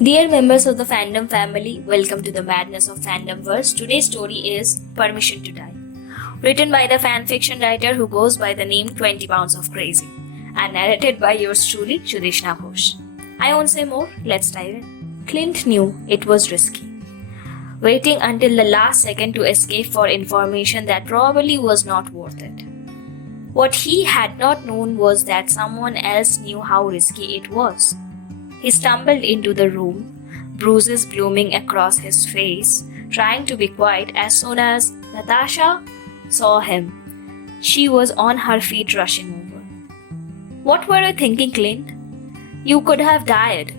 Dear members of the fandom family, welcome to the madness of fandomverse. Today's story is Permission to Die, written by the fanfiction writer who goes by the name 20 Pounds of Crazy, and narrated by yours truly, Shudeshna Ghosh. I won't say more, let's dive in. Clint knew it was risky, waiting until the last second to escape for information that probably was not worth it. What he had not known was that someone else knew how risky it was. He stumbled into the room, bruises blooming across his face, trying to be quiet as soon as Natasha saw him. She was on her feet rushing over. "What were you thinking, Clint? You could have died.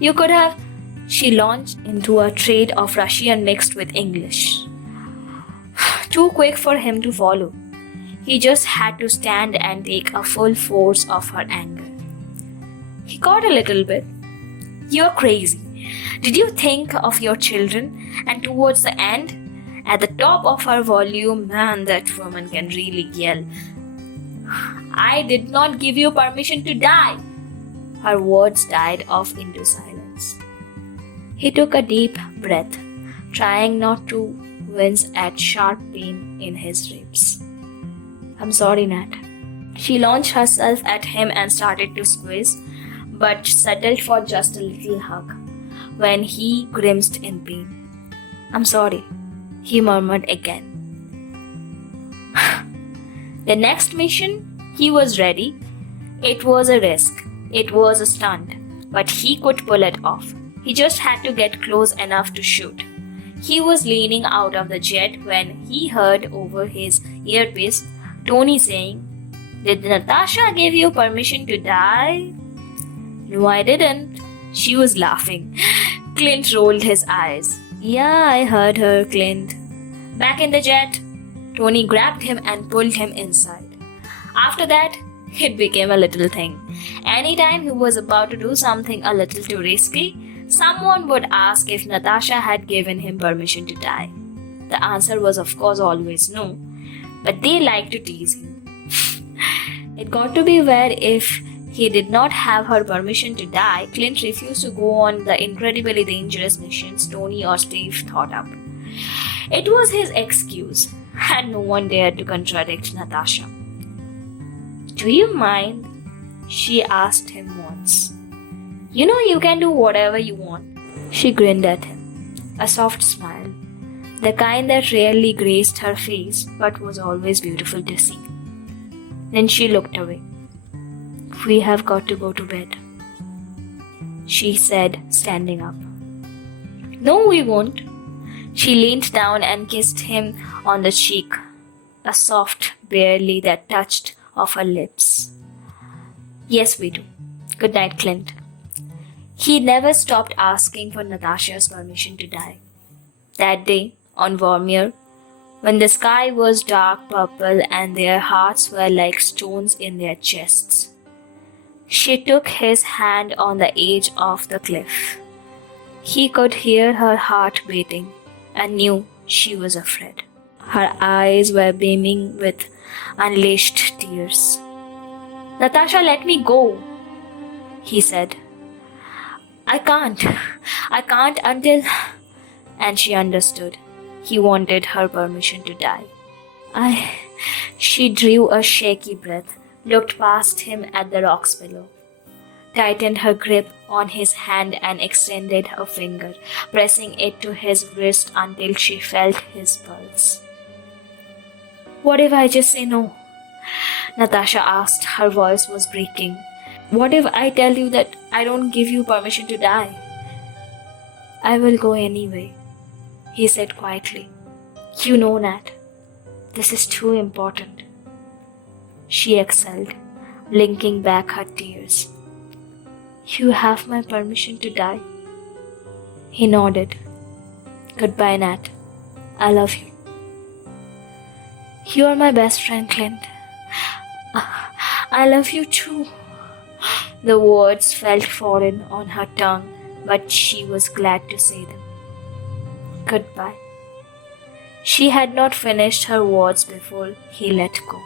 You could have..." She launched into a trade of Russian mixed with English. Too quick for him to follow. He just had to stand and take a full force of her anger. He caught a little bit. "You're crazy. Did you think of your children?" And towards the end, at the top of her volume, man, that woman can really yell. "I did not give you permission to die." Her words died off into silence. He took a deep breath, trying not to wince at sharp pain in his ribs. "I'm sorry, Nat." She launched herself at him and started to squeeze, but settled for just a little hug when he grimaced in pain. "I'm sorry," he murmured again. The next mission, he was ready. It was a risk. It was a stunt, but he could pull it off. He just had to get close enough to shoot. He was leaning out of the jet when he heard over his earpiece Tony saying, "Did Natasha give you permission to die?" "No, I didn't." She was laughing. Clint rolled his eyes. "Yeah, I heard her, Clint." Back in the jet, Tony grabbed him and pulled him inside. After that, it became a little thing. Anytime he was about to do something a little too risky, someone would ask if Natasha had given him permission to die. The answer was, of course, always no, but they liked to tease him. It got to be where if he did not have her permission to die, Clint refused to go on the incredibly dangerous missions Tony or Steve thought up. It was his excuse, and no one dared to contradict Natasha. "Do you mind?" she asked him once. "You know you can do whatever you want." She grinned at him, a soft smile, the kind that rarely graced her face but was always beautiful to see. Then she looked away. "We have got to go to bed," she said, standing up. "No, we won't." She leaned down and kissed him on the cheek, a soft barely that touched of her lips. "Yes, we do. Good night, Clint." He never stopped asking for Natasha's permission to die. That day, on Vormir, when the sky was dark purple and their hearts were like stones in their chests, she took his hand on the edge of the cliff. He could hear her heart beating and knew she was afraid. Her eyes were beaming with unleashed tears. "Natasha, let me go," he said. I can't until..." And she understood. He wanted her permission to die. She drew a shaky breath, looked past him at the rocks below, tightened her grip on his hand and extended a finger, pressing it to his wrist until she felt his pulse. "What if I just say no?" Natasha asked. Her voice was breaking. "What if I tell you that I don't give you permission to die?" "I will go anyway," he said quietly. "You know, Nat, this is too important." She exhaled, blinking back her tears. "You have my permission to die?" He nodded. "Goodbye, Nat. I love you." "You are my best friend, Clint." "I love you too." The words felt foreign on her tongue, but she was glad to say them. "Goodbye." She had not finished her words before he let go.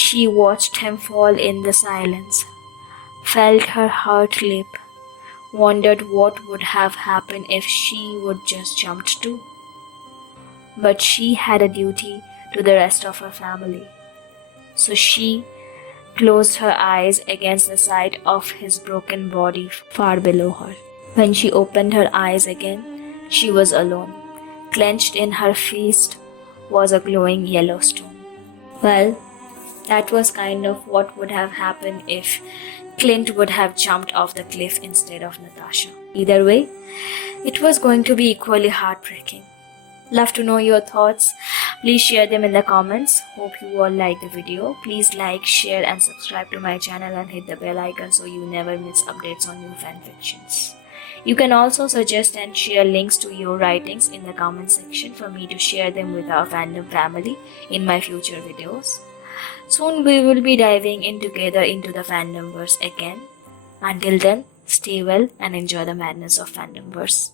She watched him fall in the silence, felt her heart leap, wondered what would have happened if she would just jumped too. But she had a duty to the rest of her family. So she closed her eyes against the sight of his broken body far below her. When she opened her eyes again, she was alone. Clenched in her fist was a glowing yellow stone. Well, that was kind of what would have happened if Clint would have jumped off the cliff instead of Natasha. Either way, it was going to be equally heartbreaking. Love to know your thoughts. Please share them in the comments. Hope you all liked the video. Please like, share and subscribe to my channel and hit the bell icon so you never miss updates on new fanfictions. You can also suggest and share links to your writings in the comment section for me to share them with our fandom family in my future videos. Soon we will be diving in together into the fandomverse again. Until then, stay well and enjoy the madness of fandomverse.